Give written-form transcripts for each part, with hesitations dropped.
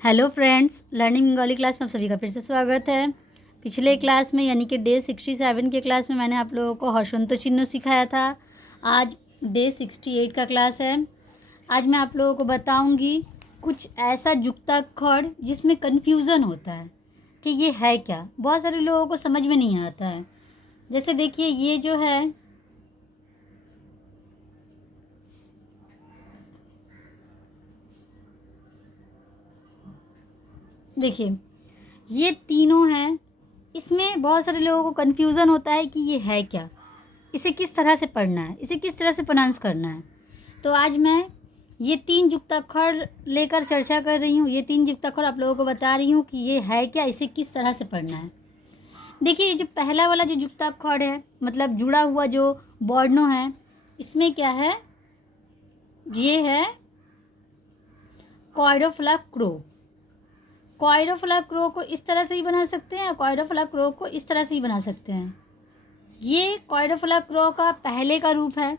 Hello friends, learning Bengali class में आप सभी का फिर से स्वागत है। पिछले क्लास में यानी कि डे 67 के क्लास में मैंने आप लोगों को हसंत चिन्ह सिखाया था। आज डे 68 का क्लास है। आज मैं आप लोगों को बताऊंगी कुछ ऐसा जुक्ताक्षर जिसमें कन्फ्यूज़न होता है कि ये है क्या। बहुत सारे लोगों को समझ में नहीं आता है। जैसे देखिए, ये जो है देखिए, ये तीनों हैं। इसमें बहुत सारे लोगों को कन्फ्यूज़न होता है कि ये है क्या, इसे किस तरह से पढ़ना है, इसे किस तरह से प्रोनाउंस करना है। तो आज मैं ये 3 जुक्ताक्षर लेकर चर्चा कर रही हूँ। ये 3 जुक्ताक्षर आप लोगों को बता रही हूँ कि ये है क्या, इसे किस तरह से पढ़ना है। देखिए, ये जो पहला वाला जो जुक्ताक्षर है, मतलब जुड़ा हुआ जो वर्णों है, इसमें क्या है, ये है कॉइरोफ्ला क्रो। कॉइरोफ्ला क्रो को इस तरह से ही बना सकते हैं, कॉइरोफ्ला क्रो को इस तरह से ही बना सकते हैं। ये कॉइरोफ्ला क्रो का पहले का रूप है।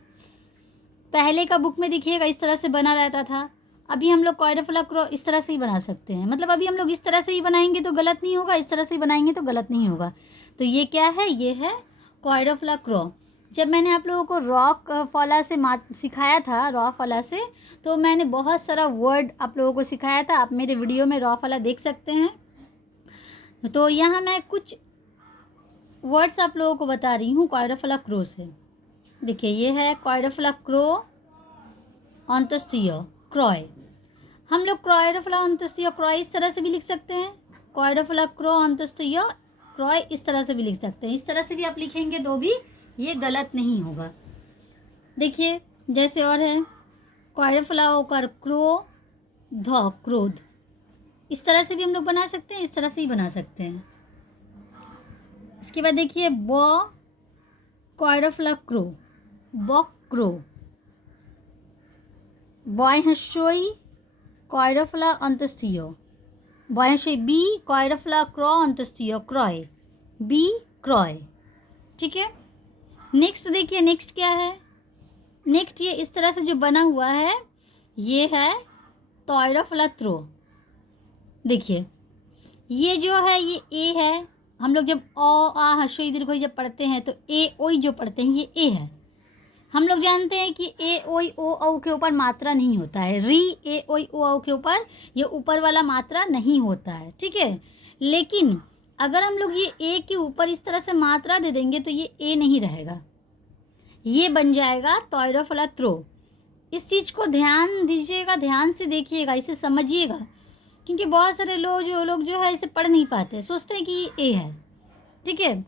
पहले का बुक में देखिएगा इस तरह से बना रहता था। अभी हम लोग कॉइरोफ्ला क्रो इस तरह से ही बना सकते हैं। मतलब अभी हम लोग इस तरह से ही बनाएंगे तो गलत नहीं होगा, इस तरह से ही बनाएंगे तो गलत नहीं होगा। तो ये क्या है, ये है कॉइरोफ्ला क्रो। जब मैंने आप लोगों को रॉक फॉला से सिखाया था, रॉ फॉला से, तो मैंने बहुत सारा वर्ड आप लोगों को सिखाया था। आप मेरे वीडियो में रॉ फॉला देख सकते हैं। तो यहाँ मैं कुछ वर्ड्स आप लोगों को बता रही हूँ कॉइरोफ्ला क्रो से। देखिए, ये है कॉइरोफ्ला क्रो अंतस्तीय क्रॉय। हम लोग कॉइरोफ्ला अंतस्तीय क्रॉय इस तरह से भी लिख सकते हैं। कॉइरोफ्ला क्रो अंतस्तीय क्रॉय इस तरह से भी लिख सकते हैं। इस तरह से भी आप लिखेंगे तो भी ये गलत नहीं होगा। देखिए, जैसे और है कॉइरोफ्ला होकर क्रो ध क्रोध। इस तरह से भी हम लोग बना सकते हैं, इस तरह से ही बना सकते हैं। इसके बाद देखिए ब कॉइरोफ्ला क्रो बक्रो। बॉय हस्योई कॉइरोफ्ला अंतस्तीय। बॉय हस्योई बी कॉइरोफ्ला क्रो अंतस्तीय क्रॉय, बी क्रॉय। ठीक है। नेक्स्ट देखिए, नेक्स्ट क्या है। नेक्स्ट ये इस तरह से जो बना हुआ है, ये है कॉइरोफ्ला थ्रो। देखिए, ये जो है ये ए है। हम लोग जब अ आ हस्योई दीर्घोई जब पढ़ते हैं तो ए ओई जो पढ़ते हैं, ये ए है। हम लोग जानते हैं कि ए ओई ओ औ के ऊपर मात्रा नहीं होता है। री ए ओई ओ औ के ऊपर ये ऊपर वाला मात्रा नहीं होता है। ठीक है। लेकिन अगर हम लोग ये ए के ऊपर इस तरह से मात्रा दे देंगे तो ये ए नहीं रहेगा, ये बन जाएगा कॉइरोफ्ला थ्रो। इस चीज़ को ध्यान दीजिएगा, ध्यान से देखिएगा, इसे समझिएगा। क्योंकि बहुत सारे लोग जो है इसे पढ़ नहीं पाते, सोचते हैं कि ये ए है। ठीक है।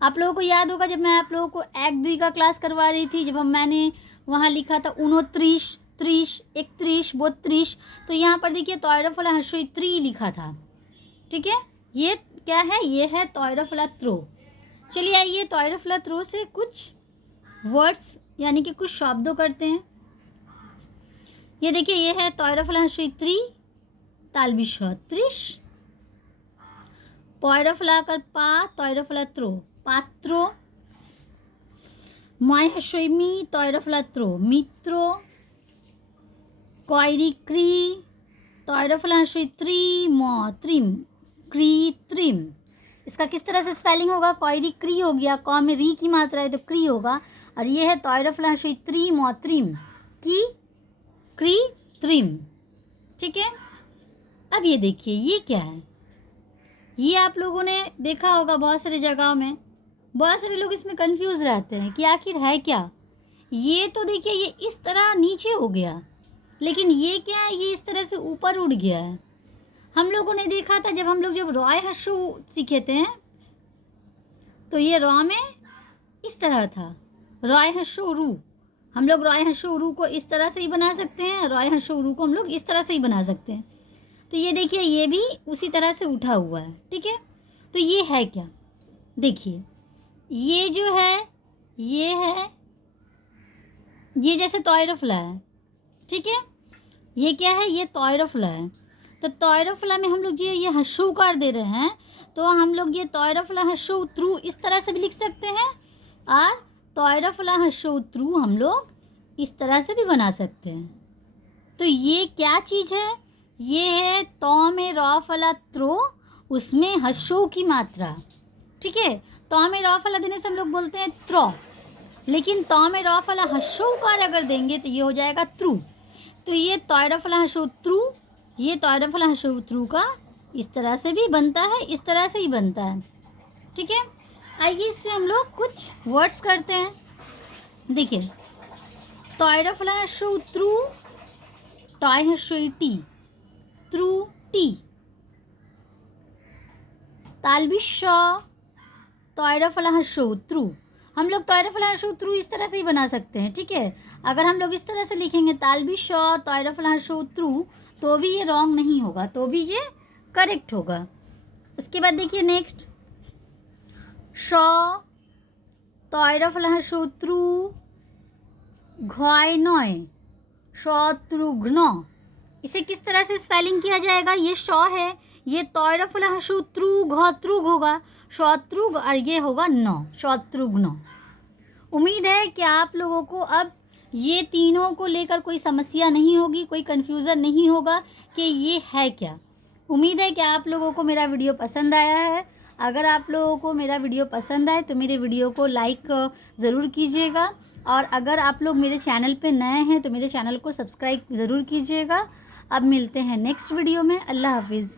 आप लोगों को याद होगा जब मैं आप लोगों को एक दुई का क्लास करवा रही थी, जब मैंने वहाँ लिखा था 29, 30, 31, 32, तो यहाँ पर देखिए कॉइरोफ्ला हस्योई त्रि लिखा था। ठीक है। ये क्या है, ये है कॉइरोफ्ला थ्रो। चलिए आइए कॉइरोफ्ला थ्रो से कुछ वर्ड्स यानी कि कुछ शब्दों करते हैं। ये देखिए, ये है कॉइरोफ्ला हस्योई त्रि तालबिश 30। पॉइरोफ्ला कर पा कॉइरोफ्ला थ्रो पात्रो। मॉय हस्योई मी कॉइरोफ्ला थ्रो मित्रो। कॉइरी क्री कॉइरोफ्ला हस्योई त्रि म त्रिम कृत्रिम। इसका किस तरह से स्पेलिंग होगा, कॉइरी क्री हो गया, कॉ में री की मात्रा है तो क्री होगा। और ये है कॉइरोफ्ला हस्योई त्रि म त्रिम की कृत्रिम। ठीक है। अब ये देखिए, ये क्या है, ये आप लोगों ने देखा होगा बहुत सारी जगहों में। बहुत सारे लोग इसमें कंफ्यूज रहते हैं कि आखिर है क्या। ये तो देखिए, ये इस तरह नीचे हो गया, लेकिन ये क्या है, ये इस तरह से ऊपर उड़ गया है। हम लोगों ने देखा था जब रॉय हस्यु सीखे थे, तो ये रॉ में इस तरह था, रॉय हस्यु रू। हम लोग रॉय हस्यु रू को इस तरह से ही बना सकते हैं, रॉय हस्यु रू को हम लोग इस तरह से ही बना सकते हैं। तो ये देखिए, ये भी उसी तरह से उठा हुआ है। ठीक है। तो ये है क्या, देखिए, ये जो है, ये है, ये जैसे कॉइरोफ्ला है। ठीक है। ये क्या है, ये कॉइरोफ्ला है। तो कॉइरोफ्ला में हम लोग ये हस्यु कर दे रहे हैं, तो हम लोग ये कॉइरोफ्ला हस्यु थ्रू इस तरह से भी लिख सकते हैं, और कॉइरोफ्ला हस्यु थ्रू हम लोग इस तरह से भी बना सकते हैं। तो ये क्या चीज़ है, ये है तौ में रॉ फला त्रो, उसमें हर्षों की मात्रा। ठीक है, तौ में रॉ फला देने से हम लोग बोलते हैं त्रो, लेकिन तौ में रॉ फला हर्षों कार अगर देंगे तो ये हो जाएगा त्रू। तो ये तौर फला हर्षों त्रू, ये तौर फला हर्षों त्रू का इस तरह से भी बनता है, इस तरह से ही बनता है। ठीक है, आइए इससे हम लोग कुछ वर्ड्स करते हैं। देखिए, तौर फला हर्षों through, toy हर्षों T, through T. तालबी शौ, तौर फला हर्षों त्रू। हम लोग तौर फला हर्षों त्रू इस तरह से ही बना सकते हैं। ठीक है, अगर हम लोग इस तरह से लिखेंगे तालबी शौ तौर फला हर्षों त्रू, तो भी ये रॉन्ग नहीं होगा, तो भी ये करेक्ट होगा। उसके बाद देखिए नेक्स्ट, शौ तौर फला हर्षों त्रू, घॉय नॉय, शत्रुघ्न। इसे किस तरह से स्पेलिंग किया जाएगा? ये शौ है, ये तौर फला हर्षों त्रू घौत्रुग होगा, शत्रुघ, और ये होगा न, शत्रुघ्न। उम्मीद है कि आप लोगों को अब ये तीनों को लेकर कोई समस्या नहीं होगी, कोई कन्फ्यूज़न नहीं होगा कि ये है क्या। उम्मीद है कि आप लोगों को मेरा वीडियो पसंद आया है। अगर आप लोगों को मेरा वीडियो पसंद आए तो मेरे वीडियो को लाइक ज़रूर कीजिएगा, और अगर आप लोग मेरे चैनल पे नए हैं तो मेरे चैनल को सब्सक्राइब ज़रूर कीजिएगा। अब मिलते हैं नेक्स्ट वीडियो में। अल्लाह हाफिज़।